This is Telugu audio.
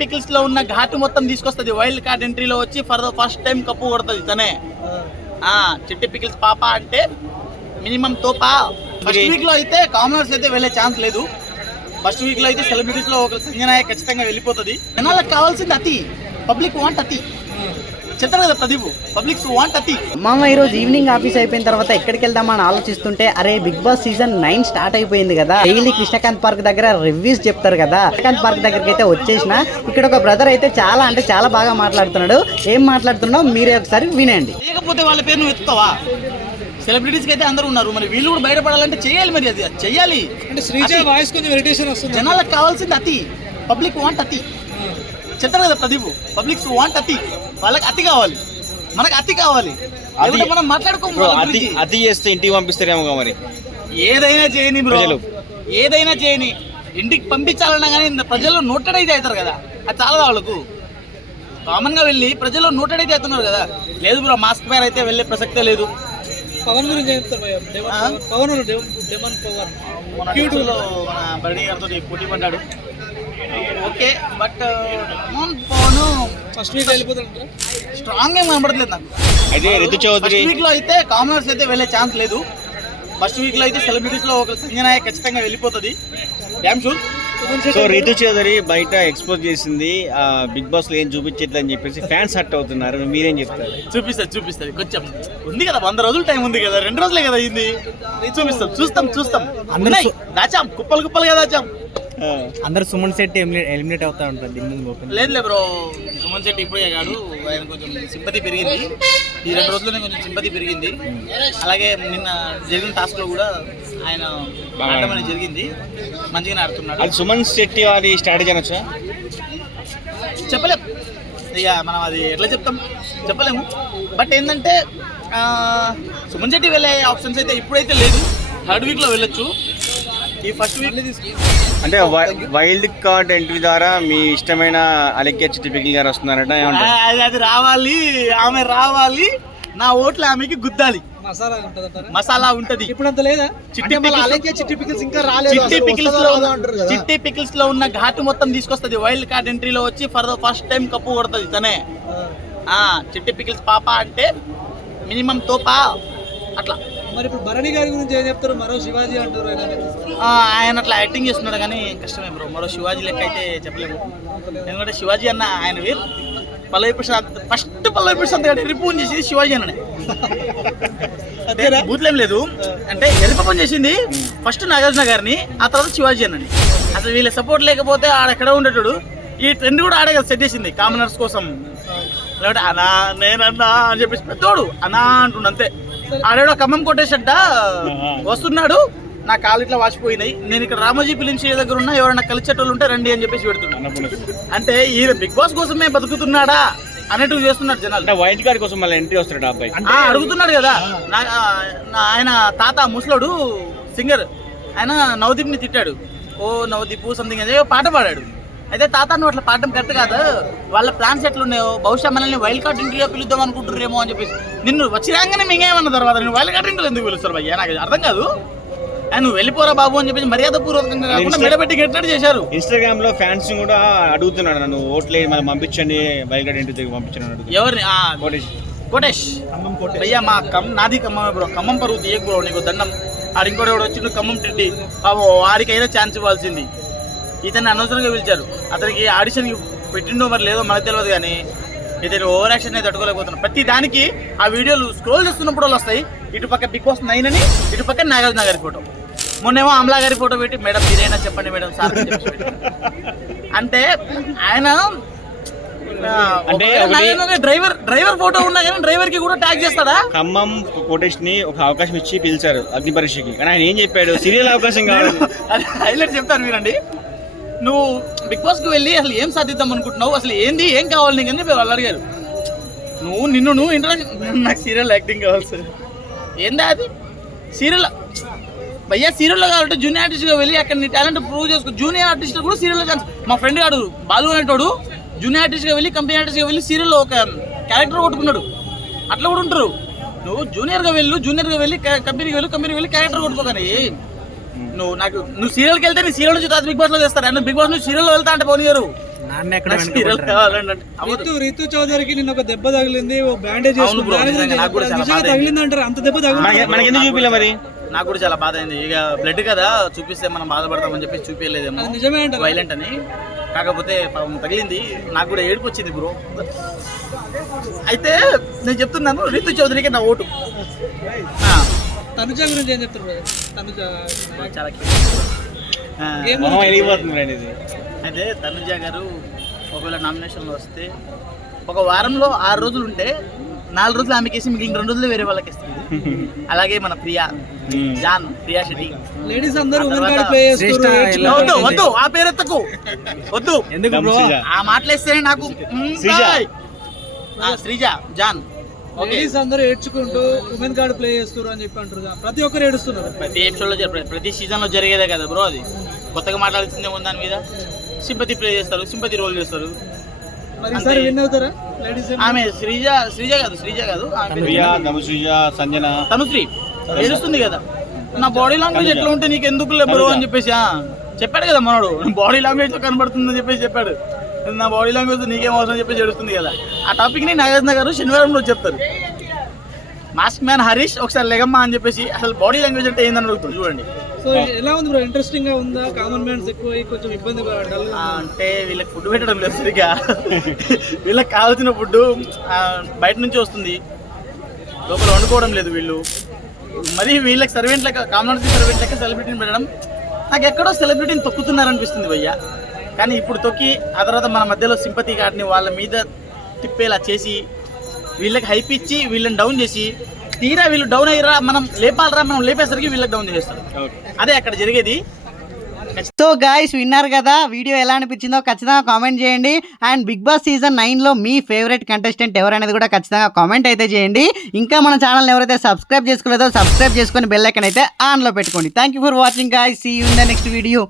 పికిల్స్లో ఉన్న ఘాటు మొత్తం తీసుకొస్తుంది. వైల్డ్ కార్డ్ ఎంట్రీలో వచ్చి for the first time cup కొడుతుంది తనే. ఆ చిట్టి పికిల్స్ పాప అంటే మినిమం తోపా. ఫస్ట్ వీక్లో అయితే కామనర్స్ అయితే వెళ్ళే ఛాన్స్ లేదు. ఫస్ట్ వీక్లో అయితే సెలబ్రిటీస్లో ఒక సంజనాయ ఖచ్చితంగా వెళ్ళిపోతుంది. జనాలకు కావాల్సింది అతి. పబ్లిక్ వాంట్ అతి. చెప్తారు కదా ప్రదీప్? పబ్లిక్స్ వాంట్ అతి మామ ఈరోజు ఈవినింగ్ ఆఫీస్ అయిపోయిన తర్వాత ఎక్కడికి వెళ్దామని ఆలోచిస్తుంటే అరే Bigg Boss season nine start అయిపోయింది కదా. డైలీ కృష్ణకాంత్ పార్క్ దగ్గర రివ్యూస్ చెప్తారు కదా. కృష్ణకాంత్ పార్క్ దగ్గరికి అయితే వచ్చేసిన. ఇక్కడ ఒక బ్రదర్ అయితే చాలా అంటే చాలా బాగా మాట్లాడుతున్నాడు. ఏం మాట్లాడుతున్నావు మీరే ఒకసారి వినండి. లేకపోతే వాళ్ళ పేరు నువ్వు ఎత్తుతావా? సెలబ్రిటీస్ అయితే అందరూ ఉన్నారు. మరి వీళ్ళు కూడా బయటపడాలంటే చేయాలి మరి అది. అది చెయ్యాలి అంటే శ్రీజ వాయిస్ కొంచెం ఇరిటేషన్ వస్తుంది. జనాలకు కావాల్సింది అతి. పబ్లిక్ వాంట్ అతి చెప్తారు కదా ప్రదీప్? పబ్లిక్స్ వాంట్ అతి వాళ్ళకి అతి కావాలి మనకు అతి కావాలి మనం వాళ్ళ అతి చేస్తే ఇంటికి పంపిస్తారేమో మరి ఏదైనా చేయని బ్రో ప్రజలు. ఏదైనా చేయని ఇంటికి పంపించాలన్నా కానీ ప్రజల్లో నోటెడ్ అయితే అవుతారు కదా అది చాలా వాళ్ళకు కామన్గా వెళ్ళి ప్రజల్లో నోటెడ్ అయితే అవుతున్నారు కదా లేదు బ్రో మాస్క్ పేరు అయితే వెళ్ళే ప్రసక్తే లేదు పవన్ గురించి ఏం చెప్తారు భయ్యా? డెమన్ ఆ? పవన్. డెమన్- పవన్ మన Cute. లో మన బర్డీ గారితో పోటీ పడ్డాడు okay but Mohan Pavan first week వెళ్ళిపోతాడంట. Strong ఏం కనబడట్లేదు నాకు. అయితే రితు చౌదరి ఫస్ట్ వీక్లో అయితే కామనర్స్ అయితే వెళ్ళే ఛాన్స్ లేదు. ఫస్ట్ వీక్లో అయితే సెలబ్రిటీస్లో ఒక సంజనాయ ఖచ్చితంగా వెళ్ళిపోతుంది. Damn sure so Ritu Chowdary బయట ఎక్స్పోజ్ చేసింది ఆ, బిగ్ బాస్లో ఏం చూపించట్లని చెప్పేసి ఫ్యాన్స్ హట్ అవుతున్నారు. మీరేం చెప్తారు? చూపిస్తుంది చూపిస్తుంది కొంచెం ఉంది కదా వంద రోజులు టైం ఉంది కదా రెండు రోజులే కదా అయింది. చూపిస్తాం చూస్తాం చూస్తాం. దాచాం కుప్పలు కుప్పలుగా దాచాం. ఆ, అందరు సుమన్ శెట్టి ఎలిమినేట్ అవుతా ఉంటారు దీని ముందు ఓపెన్. లేదు లే బ్రో సుమన్ శెట్టి ఇప్పుడే కాదు ఆయన కొంచెం సింపతి పెరిగింది. ఈ రెండు రోజుల్లోనే కొంచెం సింపతి పెరిగింది. అలాగే నిన్న జరిగిన టాస్క్లో కూడా ఆయన ఆడడం అనేది జరిగింది. మంచిగానే ఆడుతున్నాడు. అది సుమన్ శెట్టి వారి స్ట్రాటజీ అనొచ్చా? చెప్పలేం. ఇక మనం అది ఎట్లా చెప్తాం? చెప్పలేము. బట్ ఏంటంటే ఆ, సుమన్ శెట్టి వెళ్ళే ఆప్షన్స్ అయితే ఇప్పుడైతే లేదు. థర్డ్ వీక్లో వెళ్ళొచ్చు. ఈ ఫస్ట్ వీక్ అంటే వైల్డ్ కార్డ్ ఎంట్రీ ద్వారా మీ ఇష్టమైన అలెక్య చిట్టిపికిల్ గారు వస్తున్నారట ఏమంటారు? అది అది రావాలి ఆమె రావాలి నా ఓట్లు ఆమెకి గుద్దాలి. మసాలా ఉంటది ఇప్పుడు అంత లేదా? చిట్టి పికిల్స్ చిట్టి పికిల్స్ ఇంకా చిట్టి పికిల్స్లో ఉన్న- చిట్టి పికిల్స్లో ఉన్న ఘాటు మొత్తం తీసుకొస్తుంది. వైల్డ్ కార్డ్ ఎంట్రీలో వచ్చి for the first time cup కొడుతుంది తనే. ఆ చిట్టి పికిల్స్ పాప అంటే మినిమం తోపా? అట్లా. మరి ఇప్పుడు భరణి గారి గురించి ఏం చెప్తారు? మరో శివాజీ అంటారు ఆయన. అట్లా యాక్టింగ్ చేస్తున్నాడు కానీ కష్టమే బ్రో. మరో శివాజీ లెక్క అయితే చెప్పలేము. ఎందుకంటే శివాజీ అన్న ఆయన వేరు పల్లవి ప్రశాంత్ ఫస్ట్ పల్లవి ప్రశాంత్ గారు రిపూన్ చేసింది శివాజీ అన్ననే? బూత్లేం లేదు. అంటే ఎరిపపం చేసింది? ఫస్ట్ నాగార్జున గారిని ఆ తర్వాత శివాజీ అన్నని. అసలు వీళ్ళ సపోర్ట్ లేకపోతే ఆడెక్కడ ఉండేటాడు. ఈ ట్రెండ్ కూడా ఆడే కదా సెట్ చేసింది. కామనర్స్ కోసం. లేకపోతే అనా నేనన్నా అని చెప్పేసి పెద్దోడు. అనా అంటుండు అంతే. ఆడేడో ఖమ్మం కొట్టేసట వస్తున్నాడు. నా కాలు ఇట్లా వాచిపోయినాయి. నేను ఇక్కడ రామోజీ ఫిలిం దగ్గర ఉన్నా ఎవరైనా కలిసేటోళ్ళు ఉంటే రండి అని చెప్పేసి పెడుతున్నాడు అంటే ఈయన బిగ్ బాస్ కోసమే బతుకుతున్నాడా అన్నట్టు చేస్తున్నాడు జనాలు. వైల్డ్ కార్డ్ కోసం మళ్ళీ ఎంట్రీ వస్తాడు ఆ అబ్బాయి అడుగుతున్నాడు కదా. నా- నా- ఆయన తాత ముసలోడు సింగర్ ఆయన నవదీప్ని తిట్టాడు. ఓ నవదీప్ సంథింగ్ అదే పాట పాడాడు. అయితే తాత నువ్వు అట్లా పాడడం కరెక్ట్ కాదు. వాళ్ళ ప్లాన్స్ ఎట్లున్నాయో బహుశా మనల్ని వైల్డ్ కార్డ్ ఇంటిలో పిలుద్దాం అనుకుంటున్నారేమో అని చెప్పేసి. నిన్ను వచ్చి రాగానే మింగేమన్న తర్వాత? నేను వైల్డ్ కార్డ్ ఇంటిలో ఎందుకు పిలుస్తారు భయ్యా? నాకు అర్థం కాదు. ఆయన నువ్వు వెళ్ళిపోరా బాబు అని చెప్పేసి మర్యాద పూర్వకంగా కాకుండా మెడబెట్టి గెట్టడి చేశారు. ఇన్స్టాగ్రామ్లో ఫ్యాన్స్ కూడా అడుగుతున్నాడు నన్ను. ఓట్లే మళ్ళీ పంపించండి వైల్డ్ కార్డ్ ఎంట్రీ దగ్గర పంపించండి. ఎవరిని? ఆ, కోటేష్. కోటేష్. భయ్యా మా కమ్ నాది ఖమ్మమే బ్రో. ఖమ్మం పరువు తీయకు బ్రో నీకు దండం. ఆడు ఇంకోటి ఎవడు వచ్చి ఖమ్మం తిండి బాబు వాడికైనా ఛాన్స్ ఇవ్వాల్సింది. ఇతన్ని అనవసరంగా పిలిచారు. అతనికి ఆడిషన్కి పెట్టిండో మరి లేదో మనకు తెలియదు కానీ ఇతను ఓవర్ యాక్షన్ అయితే తట్టుకోలేకపోతున్నాడు. ప్రతి దానికి ఆ వీడియోలు స్క్రోల్ చేస్తున్నప్పుడు వాళ్ళు వస్తాయి. ఇటు పక్క బిగ్ బాస్ నైన్ అని ఇటు పక్క నాగార్జున గారి ఫోటో మొన్నేమో అమలా గారి ఫోటో పెట్టి మేడం మీరైనా చెప్పండి మేడం సార్. అంటే ఆయన అంటే డ్రైవర్ డ్రైవర్ ఫోటో ఉన్నా కానీ డ్రైవర్కి కూడా ట్యాగ్ చేస్తాడా? ఖమ్మం కోటేష్ని ఒక అవకాశం ఇచ్చి పిలిచారు అగ్ని పరీక్షకి. కానీ ఆయన ఏం చెప్పాడు? సీరియల్ అవకాశం కావాలి. అది హైలైట్ చెప్తాను మీరండి. నువ్వు బిగ్ బాస్కి వెళ్ళి అసలు ఏం సాధిద్దాం అనుకుంటున్నావు? అసలు ఏంది? ఏం కావాలి నీకు? అని వాళ్ళు అడిగారు. నువ్వు నిన్ను నువ్వు ఇంటర్ నాకు సీరియల్ యాక్టింగ్ కావాలి సార్. ఏందా అది? సీరియల్ భయ్యా సీరియల్లో కాబట్టి జూనియర్ ఆర్టిస్ట్గా వెళ్ళి అక్కడ నీ టాలెంట్ ప్రూవ్ చేసుకో. జూనియర్ ఆర్టిస్ట్ కూడా సీరియల్లో ఛాన్స్ మా ఫ్రెండ్ గాడు బాలు అనేటోడు జూనియర్ ఆర్టిస్ట్గా వెళ్ళి కంపెనీ ఆర్టిస్ట్గా వెళ్ళి సీరియల్లో ఒక క్యారెక్టర్ కొట్టుకున్నాడు. అట్లా కూడా ఉంటారు. నువ్వు జూనియర్గా వెళ్ళు జూనియర్గా వెళ్ళి కంపెనీకి వెళ్ళి కంపెనీకి వెళ్ళి క్యారెక్టర్ కొట్టుకోగానే నువ్వు నాకు నువ్వు సీరియల్కి వెళ్తే నీ సీరియల్ నుంచి బిగ్ బాస్లో చేస్తారు అండ్ బిగ్ బాస్ నుంచి సీరియల్లో వెళ్తా అంటే పోనీయరు నాన్న ఎక్కడ సీరియల్ అంటే. అవ్వదు. రితు రితు చౌదరికి నిన్న ఒక దెబ్బ తగిలింది ఓ బ్యాండేజ్ తగిలింది అంటారు అంత దెబ్బ తగిలింది? మనకి ఎందుకు చూపిలే మరి? నాకు కూడా చాలా బాధ అయింది. ఇక బ్లడ్ కదా చూపిస్తే మనం బాధపడతామని చెప్పి చూపించలేదేమో అది నిజమే అంటారు? వైలెంట్ అని. కాకపోతే పాపం తగిలింది. నాకు కూడా ఏడుపు వచ్చింది బ్రో. అయితే నేను చెప్తున్నాను రితు చౌదరికి నా ఓటు. తనుజ గురించి ఏం చెప్తారు? తనుజ చాలా వెళ్ళిపోతుంది ఫ్రెండ్ ఇది. అయితే తనుజ గారు ఒకవేళ నామినేషన్లో వస్తే ఒక వారంలో ఆరు రోజులు ఉంటే నాలుగు రోజులు ఆమెకి వేసి మిగిలిన రెండు రోజులు వేరే వాళ్ళకి ఇస్తుంది. అలాగే మన ప్రియా. జాన్ ప్రియా శెట్టి. లేడీస్ అందరూ వద్దు వద్దు ఆ పేరెత్తకు వద్దు. ఎందుకు. ఆ మాటలేస్తేనే నాకు శ్రీజ. బాయ్. ఆ, శ్రీజ జాన్. లేడీస్ అందరూ ఏడ్చుకుంటూ ఉమెన్ కార్డ్ ప్లే చేస్తారు అని చెప్పి అంటారు ప్రతి ఒక్కరు ఏడుస్తున్నారు. ప్రతి ఎపిసోడ్లో ప్రతి సీజన్లో జరిగేదే కదా బ్రో అది? కొత్తగా మాట్లాడాల్సిందే ఉంది దాని మీద? సింపతి ప్లే చేస్తారు సింపతి రోల్ చేస్తారు. మరి ఈసారి విన్ అవుతారా? లేడీస్ ఆమె శ్రీజ శ్రీజ కాదు శ్రీజ కాదు. తనుశ్రీజ సంజన. తనుశ్రీ ఏడుస్తుంది కదా. నా బాడీ లాంగ్వేజ్ ఎట్లా ఉంటే నీకు ఎందుకు బ్రో అని చెప్పేసి ఆ, చెప్పాడు కదా మనోడు. బాడీ లాంగ్వేజ్లో కనబడుతుందని చెప్పేసి చెప్పాడు. నా బాడీ లాంగ్వేజ్ నీకేం అవసరం చెప్పేసి ఏడుస్తుంది కదా. ఆ టాపిక్ని నాగార్జున గారు శనివారం రోజు చెప్తారు. మాస్క్ మ్యాన్ హరీష్ ఒకసారి లెగమ్మా అని చెప్పేసి అసలు బాడీ లాంగ్వేజ్ అంటే ఏందని అడుగుతుంది చూడండి. సో ఎలా ఉంది బ్రో ఇంట్రెస్టింగ్గా ఉందా? కామన్ మ్యాన్స్ ఎక్కువ కొంచెం ఇబ్బంది అంటే వీళ్ళకి ఫుడ్ పెట్టడం లేదు సరిగా వీళ్ళకి కావాల్సిన ఫుడ్ బయట నుంచి వస్తుంది. లోపల వండుకోవడం లేదు వీళ్ళు. మరి వీళ్ళకి సర్వెంట్ లెక్క కామన్ సర్వెంట్ లెక్క సెలబ్రిటీని పెట్టడం నాకు ఎక్కడో సెలబ్రిటీని తొక్కుతున్నారనిపిస్తుంది భయ్య. కానీ ఇప్పుడు తొక్కి ఆ తర్వాత మన మధ్యలో సింపతి కార్డ్ని వాళ్ళ మీద తిప్పేలా చేసి వీళ్ళకి హైప్ ఇచ్చి వీళ్ళని డౌన్ చేసి తీరా వీళ్ళు డౌన్ అయ్యారా మనం లేపాలరా మనం లేపేసరికి వీళ్ళకి డౌన్ చేస్తారు అదే అక్కడ జరిగేది. సో గాయస్ విన్నారు కదా వీడియో ఎలా అనిపించిందో ఖచ్చితంగా కామెంట్ చేయండి. అండ్ బిగ్ బాస్ సీజన్ నైన్లో మీ ఫేవరెట్ కంటెస్టెంట్ ఎవరనేది కూడా ఖచ్చితంగా కామెంట్ అయితే చేయండి. ఇంకా మన ఛానల్ ఎవరైతే సబ్స్క్రైబ్ చేసుకోలేదో సబ్స్క్రైబ్ చేసుకొని బెల్ ఐకన్ అయితే ఆన్లో పెట్టుకోండి. Thank you for watching guys see you in the next video